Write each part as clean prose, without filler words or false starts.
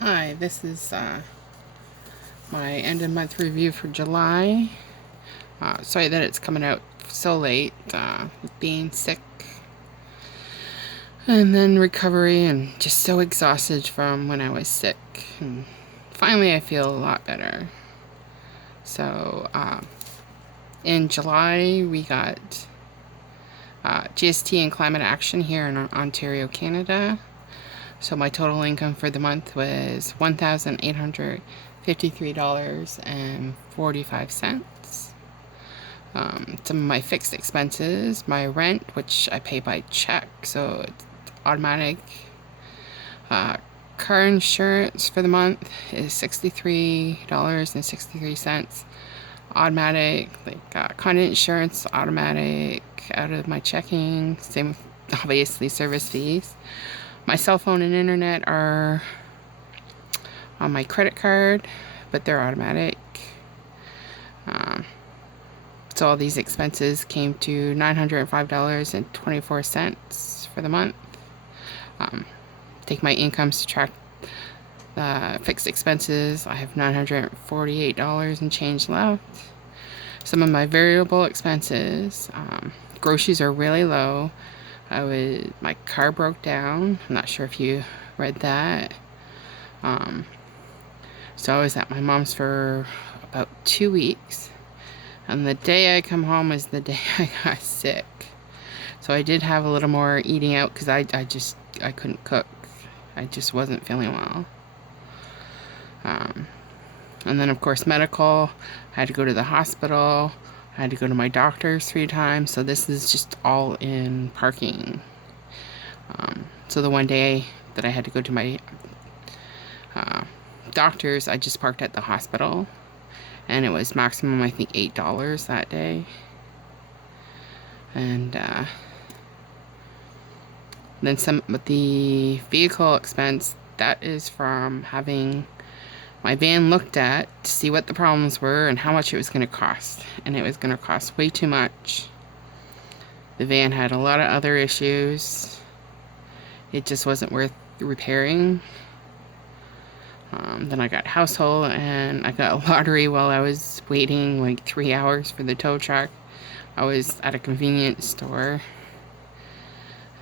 Hi, this is my end of month review for July. Sorry that it's coming out so late, being sick and then recovery and just so exhausted from when I was sick. And finally, I feel a lot better. So, in July, we got GST and climate action here in Ontario, Canada. So my total income for the month was $1,853.45. Some of my fixed expenses, my rent, which I pay by check, so it's automatic. Car insurance for the month is $63.63. Automatic, condo insurance, automatic out of my checking. Same with obviously service fees. My cell phone and internet are on my credit card, but they're automatic. So all these expenses came to $905.24 for the month. Take my income, subtract the fixed expenses. I have $948 and change left. Some of my variable expenses, groceries are really low. My car broke down. I'm not sure if you read that. So I was at my mom's for about 2 weeks. And the day I come home is the day I got sick. So I did have a little more eating out because I couldn't cook. I just wasn't feeling well. And then of course medical. I had to go to the hospital. I had to go to my doctor's 3 times. So this is just all in parking. So the one day that I had to go to my doctor's, I just parked at the hospital. And it was maximum, I think, $8 that day. And then some with the vehicle expense, that is from having my van looked at to see what the problems were and how much it was going to cost. And it was going to cost way too much. The van had a lot of other issues. It just wasn't worth repairing. Then I got household, and I got a lottery while I was waiting like 3 hours for the tow truck. I was at a convenience store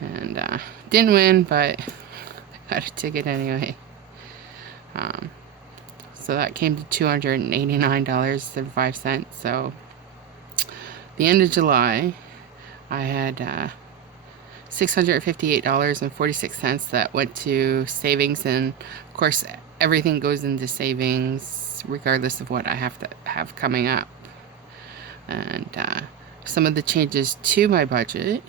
and didn't win, but I got a ticket anyway. So that came to $289.05. So the end of July, I had $658.46 that went to savings, and of course everything goes into savings regardless of what I have to have coming up. And some of the changes to my budget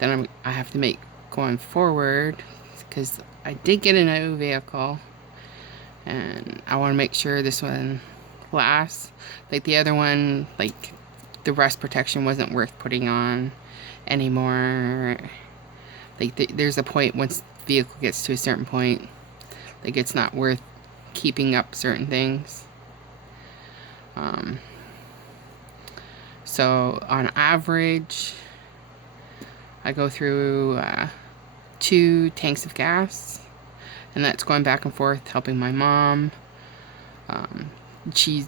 that I have to make going forward, because I did get a new vehicle and I want to make sure this one lasts. Like the other one, like the rust protection wasn't worth putting on anymore. Like there's a point once the vehicle gets to a certain point, like it's not worth keeping up certain things. So on average, I go through 2 tanks of gas, and that's going back and forth helping my mom. She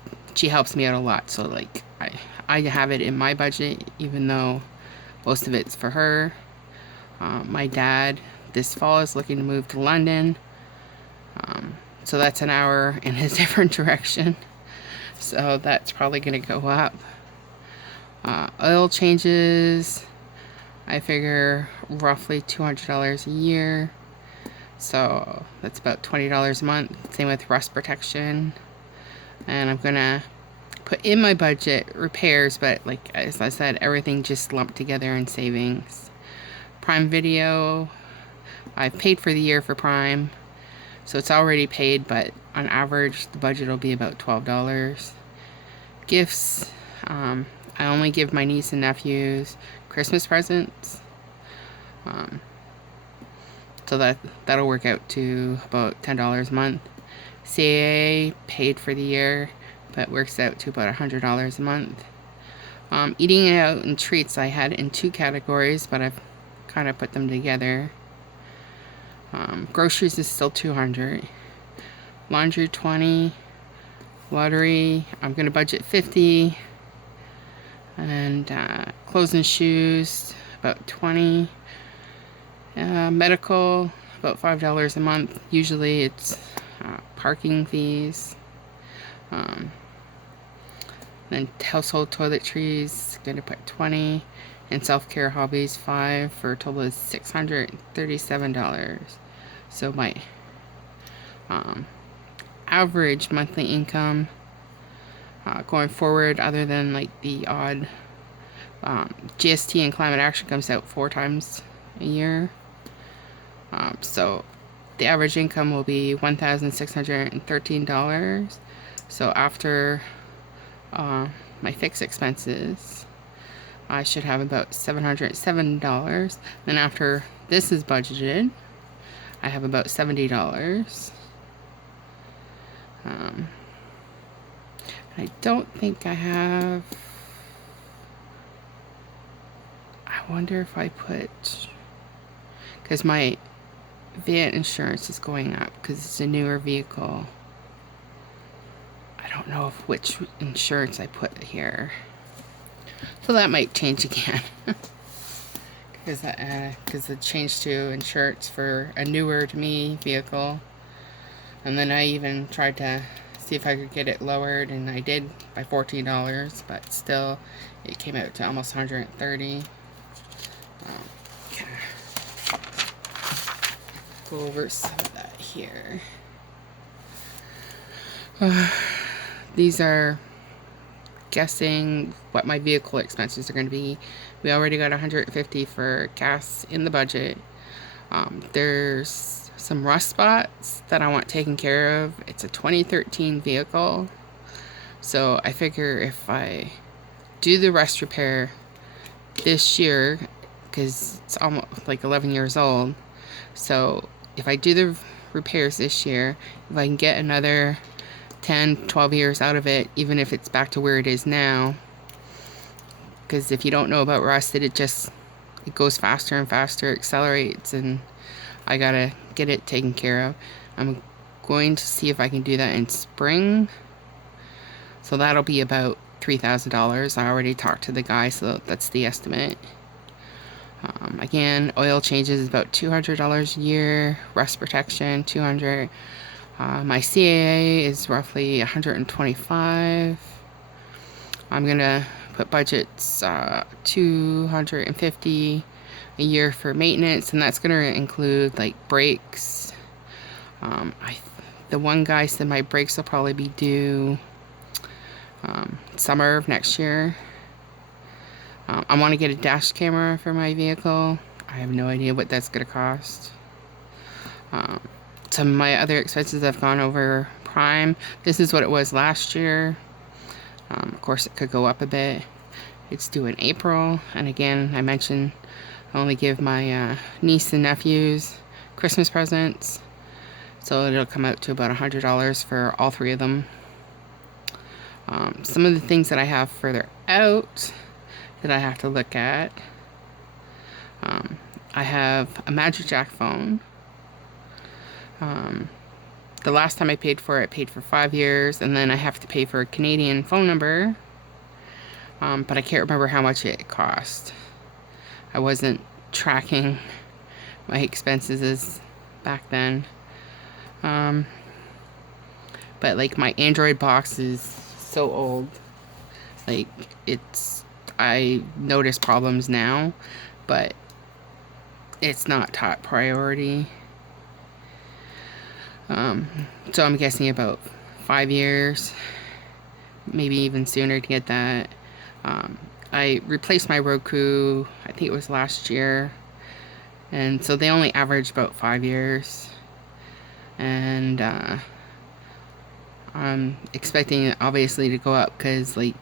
helps me out a lot, so like I have it in my budget, even though most of it's for her. My dad this fall is looking to move to London, so that's an hour in a different direction, so that's probably gonna go up. Oil changes, I figure roughly $200 a year, so that's about $20 a month. Same with rust protection. And I'm gonna put in my budget repairs, but like as I said, everything just lumped together in savings. Prime Video, I've paid for the year for Prime, so it's already paid, but on average the budget will be about $12. Gifts, I only give my niece and nephews Christmas presents, so that'll work out to about $10 a month. CAA paid for the year, but works out to about $100 a month. Eating out and treats, I had in 2 categories, but I've kind of put them together. Groceries is still $200. laundry 20, lottery, I'm gonna budget 50, and clothes and shoes about 20, medical about $5 a month. Usually it's parking fees. Then household toiletries, gonna put 20, and self-care hobbies 5, for a total of $637. So my average monthly income going forward, other than like the odd GST and climate action comes out 4 times a year, so the average income will be $1,613. So after my fixed expenses, I should have about $707. Then after this is budgeted, I have about $70. I don't think I have. I wonder if I put, because my van insurance is going up because it's a newer vehicle. I don't know which insurance I put here, so that might change again. Because it changed to insurance for a newer to me vehicle, and then I even tried to see if I could get it lowered, and I did by $14, but still it came out to almost $130. Okay. Go over some of that here. These are guessing what my vehicle expenses are going to be. We already got $150 for gas in the budget. There's some rust spots that I want taken care of. It's a 2013 vehicle, so I figure if I do the rust repair this year, because it's almost like 11 years old, so if I do the repairs this year, if I can get another 10-12 years out of it, even if it's back to where it is now, because if you don't know about rust, it goes faster and faster, accelerates, and I gotta get it taken care of. I'm going to see if I can do that in spring, so that'll be about $3,000. I already talked to the guy, so that's the estimate. Again, oil changes is about $200 a year, rust protection $200. My CAA is roughly $125. I'm gonna put budgets $250 a year for maintenance, and that's gonna include like brakes. The one guy said my brakes will probably be due summer of next year. I want to get a dash camera for my vehicle. I have no idea what that's gonna cost. Some of my other expenses have gone over prime. This is what it was last year. Of course, it could go up a bit. It's due in April, and again, I mentioned I only give my niece and nephews Christmas presents, so it'll come out to about $100 for all 3 of them. Some of the things that I have further out that I have to look at, I have a magicJack phone. The last time I paid for it, I paid for 5 years, and then I have to pay for a Canadian phone number, but I can't remember how much it cost. I wasn't tracking my expenses as back then. But like my Android box is so old, like I notice problems now, but it's not top priority. So I'm guessing about 5 years, maybe even sooner to get that. I replaced my Roku, I think it was last year, and so they only average about 5 years, and I'm expecting it obviously to go up, because like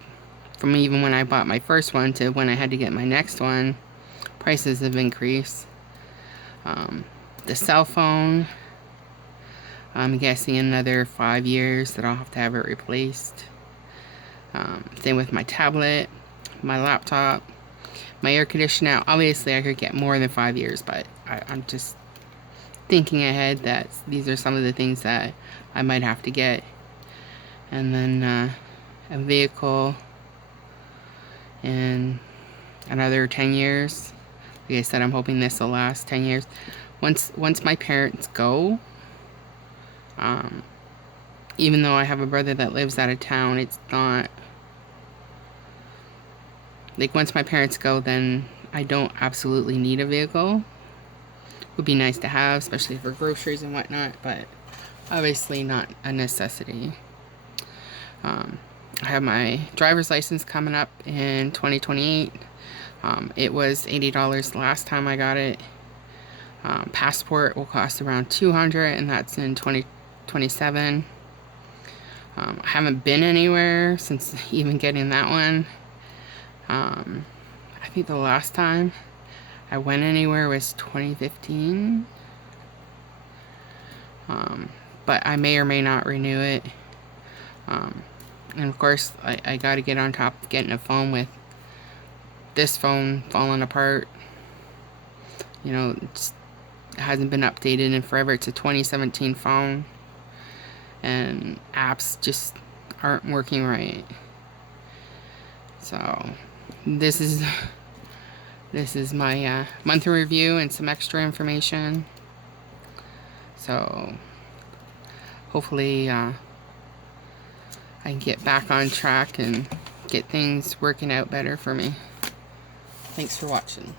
from even when I bought my first one to when I had to get my next one, prices have increased. The cell phone, I'm guessing another 5 years that I'll have to have it replaced. Same with my tablet, my laptop, my air conditioner. Obviously I could get more than 5 years, but I'm just thinking ahead that these are some of the things that I might have to get. And then a vehicle in another 10 years. Like I said, I'm hoping this will last 10 years. Once my parents go, even though I have a brother that lives out of town, it's not like once my parents go, then I don't absolutely need a vehicle. Would be nice to have, especially for groceries and whatnot, but obviously not a necessity. I have my driver's license coming up in 2028. It was $80 the last time I got it. Passport will cost around $200, and that's in 2027. I haven't been anywhere since even getting that one. I think the last time I went anywhere was 2015. But I may or may not renew it. And of course, I got to get on top of getting a phone with this phone falling apart. You know, it hasn't been updated in forever. It's a 2017 phone. And apps just aren't working right. So, this is my monthly review and some extra information. So, hopefully, I can get back on track and get things working out better for me. Thanks for watching.